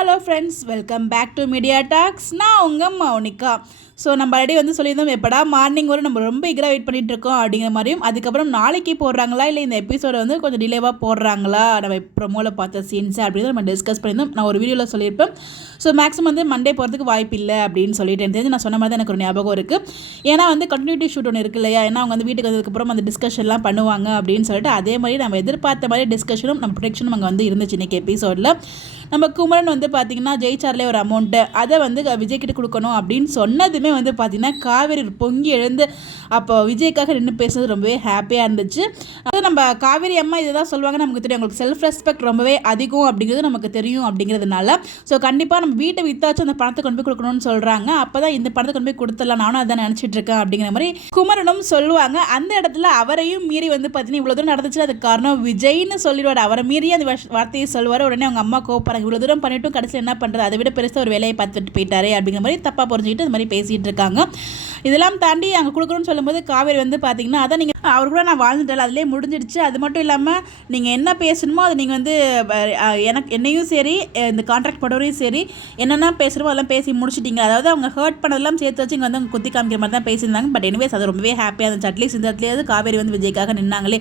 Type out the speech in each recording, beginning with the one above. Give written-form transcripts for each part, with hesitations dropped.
Hello friends, welcome back to media talks. நான் உங்கள் Mounika. So நம்ம ஆல்ரெடி சொல்லியிருந்தோம், எப்படா மார்னிங் வரும், நம்ம ரொம்ப ஈகராக வெயிட் பண்ணிகிட்டு இருக்கோம் அப்படிங்கிற மாதிரியும். அதுக்கப்புறம் நாளைக்கு போடுறாங்களா இல்லை இந்த எபிசோடை கொஞ்சம் டிலேவாக போடுறாங்களா, நம்ம ப்ரொமோவில் பார்த்த சீன்ஸ் அப்படின்னு நம்ம டிஸ்கஸ் பண்ணியிருந்தோம். நான் ஒரு வீடியோவில் சொல்லியிருப்பேன். ஸோ மேக்ஸிமம் மண்டே போகிறதுக்கு வாய்ப்பு இல்லை அப்படின்னு சொல்லிட்டு தெரிஞ்சு நான் சொன்ன மாதிரி தான் எனக்கு ஒரு ஞாபகம் இருக்குது. ஏன்னா கண்டினியூட்டி ஷூட் ஒன்று இருக்கு இல்லையா, ஏன்னா அவங்க வீட்டுக்கு வந்ததுக்கப்புறம் அந்த டிஸ்கஷன்லாம் பண்ணுவாங்க அப்படின்னு சொல்லிட்டு, அதே மாதிரி நம்ம எதிர்பார்த்த மாதிரி டிஸ்கஷனும் நம்ம ப்ரொடெக்ஷனும் அங்கே இருந்துச்சு இன்றைக்கி எபிசோடில். நம்ம குமரன் பார்த்திங்கன்னா ஜெயிச்சார்லேயே ஒரு அமௌண்ட்டு அதை விஜய்கிட்ட கொடுக்கணும் அப்படின்னு சொன்னதுமே பார்த்திங்கன்னா காவேரி பொங்கி எழுந்து அப்போ விஜய்க்காக நின்று பேசுறது ரொம்பவே ஹாப்பியாக இருந்துச்சு. அது நம்ம காவேரி அம்மா இதை தான் சொல்லுவாங்க, நமக்கு தெரியும், அவங்களுக்கு செல்ஃப் ரெஸ்பெக்ட் ரொம்பவே அதிகம் அப்படிங்கிறது நமக்கு தெரியும். அப்படிங்கிறதுனால ஸோ கண்டிப்பாக நம்ம வீட்டை வித்தாச்சும் அந்த பணத்தை கொண்டு போய் கொடுக்கணும்னு சொல்கிறாங்க. அப்போ தான் இந்த பணத்தை கொண்டு போய் கொடுத்துடலாம், நானும் அதான் நினச்சிட்டு இருக்கேன் அப்படிங்கிற மாதிரி குமரனும் சொல்லுவாங்க. அந்த இடத்துல அவரையும் மீறி பார்த்தீங்கன்னா இவ்வளோ தூரம் நடந்துச்சு, அதுக்கு காரணம் விஜய்னு சொல்லிடுவார். அவரை மீறி அந்த வார்த்தையை சொல்லுவார். உடனே அவங்க அம்மா கோப்பாங்க, இவ்வளோ தூரம் பண்ணிவிட்டும் கடைசியில் என்ன பண்ணுறது, அதை விட பெருசாக ஒரு வேலையை பார்த்துட்டு போயிட்டாரே அப்படிங்கிற மாதிரி தப்பாக புரிஞ்சுக்கிட்டு இது மாதிரி பேசிகிட்டு இருக்காங்க. இதெல்லாம் தாண்டி அங்கே கொடுக்கணும்னு சொல்லும்போது காவேரி பார்த்தீங்கன்னா அதான் நீங்கள் அவர் கூட நான் வாழ்ந்துட்டேன், அதிலே முடிஞ்சிடுச்சு. அது மட்டும் இல்லாமல் நீங்கள் என்ன பேசணுமோ அது நீங்கள் என்னையும் சரி இந்த கான்ட்ராக்ட் போடவரையும் சரி என்னென்ன பேசுகிறோமோ அதெல்லாம் பேசி முடிச்சிட்டிங்க. அதாவது அவங்க ஹர்ட் பண்ணதெல்லாம் சேர்த்து வச்சு இங்கே அவங்க குத்தி காமிக்கிற மாதிரி தான் பேசியிருந்தாங்க. பட் எனிவேஸ் அது ரொம்பவே ஹாப்பியாக இருந்துச்சு. அட்லீஸ்ட் இந்த இடத்துலேயாவது காவேரி விஜய்க்காக நின்னாங்களே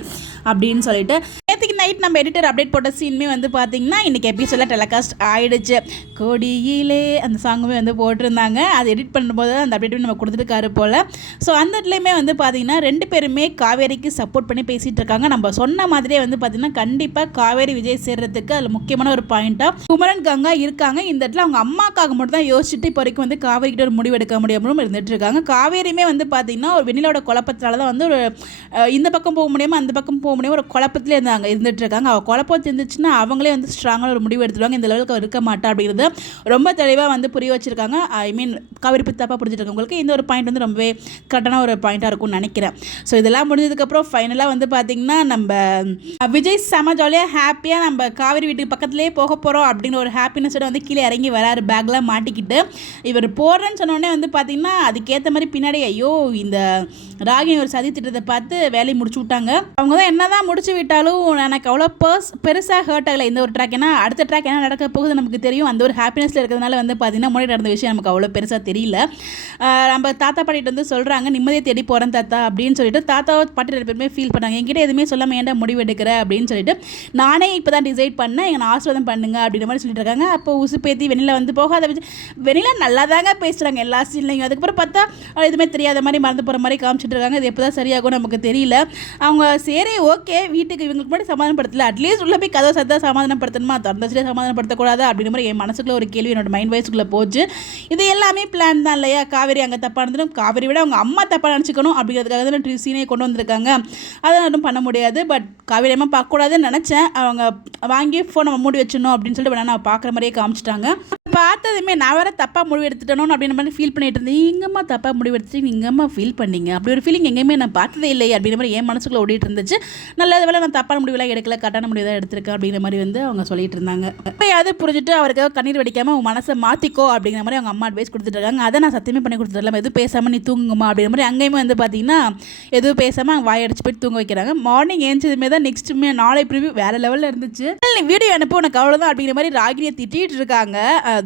அப்படின்னு சொல்லிட்டு. நேற்றுக்கு நைட் நம்ம எடிட்டர் அப்டேட் போட்ட சீனுமே பார்த்தீங்கன்னா இன்றைக்கி எபிசோடில் டெலிகாஸ்ட் ஆகிடுச்சு. கொடியிலே அந்த சாங்குமே போட்டிருந்தாங்க. அது எடிட் பண்ணும்போது அந்த அப்டேட் நம்ம கொடுத்துருக்காரு போல். ஸோ அந்த இடத்துலையுமே பார்த்தீங்கன்னா ரெண்டு பேருமே காவேரிக்கு சப்போர்ட் பண்ணி பேசிகிட்டு இருக்காங்க. நம்ம சொன்ன மாதிரியே பார்த்தீங்கன்னா கண்டிப்பாக காவேரி விஜய் சேர்றதுக்கு அதில் முக்கியமான ஒரு பாயிண்ட்டாக குமரன் கங்கா இருக்காங்க. இந்த இடத்துல அவங்க அம்மாக்காக மட்டும் தான் யோசிச்சுட்டு இப்போ வரைக்கும் காவேரிக்கிட்ட ஒரு முடிவு எடுக்க முடியாமலும் இருந்துட்டு இருக்காங்க. காவேரியுமே பார்த்தீங்கன்னா ஒரு வெண்ணிலோட குழப்பத்தால் தான் ஒரு இந்த பக்கம் போக முடியாமல் அந்த பக்கம் போக முடியாமல் ஒரு குழப்பத்திலே இருந்துட்டு இருக்காங்க. அவள் குழப்பம் இருந்துச்சுன்னா அவங்களே ஸ்ட்ராங்கான ஒரு முடிவு எடுத்துருவாங்க. இந்த லெவலுக்கு அவர் இருக்க மாட்டா அப்படிங்கிறது ரொம்ப தெளிவாக புரிய வச்சிருக்காங்க. ஐ மீன் காவேரி பித்தாப்பாக புரிஞ்சுருக்கவங்களுக்கு இந்த ஒரு பாயிண்ட் ரொம்பவே கரெக்டான ஒரு பாயிண்ட்டாக இருக்கும்னு நினைக்கிறேன். ஸோ இதெல்லாம் முடிஞ்சதுக்கப்புறம் ஃபைனலாக பார்த்தீங்கன்னா நம்ம விஜய் செம ஜாலியாக ஹாப்பியாக நம்ம காவேரி வீட்டுக்கு பக்கத்துலேயே போக போகிறோம் அப்படிங்கிற ஒரு ஹாப்பினஸோட கீழே இறங்கி வராரு, பேக்லாம் மாட்டிக்கிட்டு. இவர் போடுறேன்னு சொன்னோடனே பார்த்தீங்கன்னா அதுக்கேற்ற மாதிரி பின்னாடி ஐயோ இந்த ராகினி ஒரு சதி திட்டத்தை பார்த்து வேலையை முடிச்சு விட்டாங்க. அவங்க தான் என்ன தான் முடிச்சு விட்டாலும் எனக்கு அவ்வளோ பெருசாக ஹர்ட் ஆகலை இந்த ஒரு ட்ராக். ஏன்னா அடுத்த ட்ராக் என்ன நடக்க போகுது நமக்கு தெரியும். அந்த ஒரு ஹாப்பினஸில் இருக்கிறதுனால பார்த்தீங்கன்னா முன்னாடி நடந்த விஷயம் நமக்கு அவ்வளோ பெருசாக தெரியல. நம்ம தாத்தா பாட்டிகிட்ட சொல்கிறாங்க நிம்மதியை தேடி போகிறேன் தாத்தா அப்படின்னு சொல்லிட்டு தாத்தாவை பாட்டி ரெண்டு பேருமே ஃபீல் பண்ணாங்க. என்கிட்ட எதுவுமே சொல்லாமல் ஏன்டா முடிவு எடுக்கிற அப்படின்னு சொல்லிட்டு நானே இப்போ தான் டிசைட் பண்ணேன், என்னை ஆசீர்வாதம் பண்ணுங்க அப்படின்ற மாதிரி சொல்லிட்டு இருக்காங்க. அப்போ உசுப்பேத்தி வெளியில் போகாத வெளியில் நல்லா தாங்க பேசுகிறாங்க எல்லா சீன்லையும். அதுக்கப்புறம் பார்த்தா எதுவுமே தெரியாத மாதிரி மறந்து போகிற மாதிரி காமிச்சிட்டு இருக்காங்க. இது எப்போ தான் சரியாகும் நமக்கு தெரியல. அவங்க சரி ஓகே வீட்டுக்கு இவங்களுக்கு முன்னாடி சமாதானப்படுத்தல, அட்லீஸ்ட் உள்ள போய் கதவை சத்தா சமாதானப்படுத்தணுமா, திறந்துச்சுலேயே சமாதானப்படுத்தக்கூடாது அப்படின்ற மாதிரி என் மனசுக்குள்ள ஒரு கேள்வி என்னோட மைண்ட் வைஸ்க்குள்ளே போச்சு. இது எல்லாமே பிளான் தான் இல்லையா? காவேரி அங்கே தப்பாக இருந்துடும், காவேரி விட அவங்க அம்மா தப்பாக நினச்சிக்கணும் அப்படிங்கிறதுக்காக தான் சீனே கொண்டு வந்திருக்காங்க. அதை ஒன்றும் பண்ண முடியாது. பட் காவேரி அம்மா பார்க்கக்கூடாதுன்னு நினச்சேன். அவங்க வாங்கி ஃபோன் நம்ம மூடி வச்சிடணும் அப்படின்னு சொல்லிட்டு நான் பார்க்குற மாதிரியே காமிச்சிட்டாங்க. பார்த்ததுமே நான் வேறு தப்பாக முடிவு எடுத்துட்டணும் அப்படின்னு மாதிரி ஃபீல் பண்ணிட்டு இருந்தேன். எங்கம்மா தப்பாக முடிவு எடுத்துட்டு நீங்கம்மா ஃபீல் பண்ணீங்க, அப்படி ஒரு ஃபீலிங் எங்கேயுமே நான் பார்த்ததே இல்லை அப்படின்ற மாதிரி என் மனசுக்குள்ளே ஓடிட்டு இருந்துச்சு. நல்லது வேலை நான் தப்பான முடிவுலாம் எடுக்கல, கரெக்டான முடிவு தான் எடுத்திருக்கேன் அப்படிங்கிற மாதிரி அவங்க சொல்லிட்டு இருந்தாங்க. எப்போயாவது புரிஞ்சுட்டு அவருக்காக கண்ணீர் வெடிக்காமல் உன் மனசை மாற்றிக்கோ அப்படிங்கிற மாதிரி அவங்க அம்மா அட்வைஸ் கொடுத்துட்டு இருக்காங்க. அதை நான் சத்தியமே பண்ணி கொடுத்துடலாம், எதுவும் பேசாமல் நீ தூங்குமா அப்படிங்கிற மாதிரி அங்கேயுமே பார்த்தீங்கன்னா எதுவும் பேசாமல் அவங்க வாயடிச்சு போயிட்டு தூங்க வைக்கிறாங்க. மார்னிங் ஏஞ்சதுமே தான் நெக்ஸ்ட்டுமே நாளை ப்ரிவியூ வேறு லெவலில் இருந்துச்சு. வீடியோ அனுப்ப உனக்கு அவ்வளோதான் அப்படிங்கிற மாதிரி ராகினியை திட்டிகிட்டு இருக்காங்க.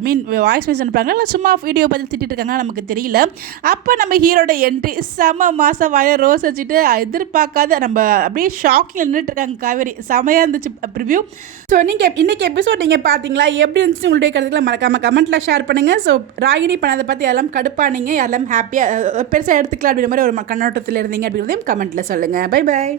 மீன் வாய்ஸ் மெசேஜ் அனுப்புறாங்க, இல்லை சும்மா வீடியோ பார்த்து திட்டிட்டு இருக்காங்க நமக்கு தெரியல. அப்போ நம்ம ஹீரோட என்ட்ரி செம மாதம் வாயில ரோஸ் வச்சுட்டு எதிர்பார்க்காத நம்ம அப்படியே ஷாக்கில் நின்றுட்டு இருக்காங்க காவேரி. செமையாக இருந்துச்சு ப்ரிவியூ. ஸோ நீங்கள் இன்றைக்கி எபிசோட் நீங்கள் பார்த்தீங்களா, எப்படி இருந்துச்சு உங்களுடைய கருத்துக்களை மறக்காமல் கமெண்ட்டில் ஷேர் பண்ணுங்கள். ஸோ ராகினி பண்ணதை பார்த்து எல்லாம் கடுப்பானீங்க, யாரெல்லாம் ஹாப்பியாக பெருசாக எடுத்துக்கலாம் அப்படின்ற மாதிரி ஒரு கண்ணோட்டத்தில் இருந்தீங்க அப்படிங்கிறதையும் கமெண்ட்டில் சொல்லுங்கள். Bye bye.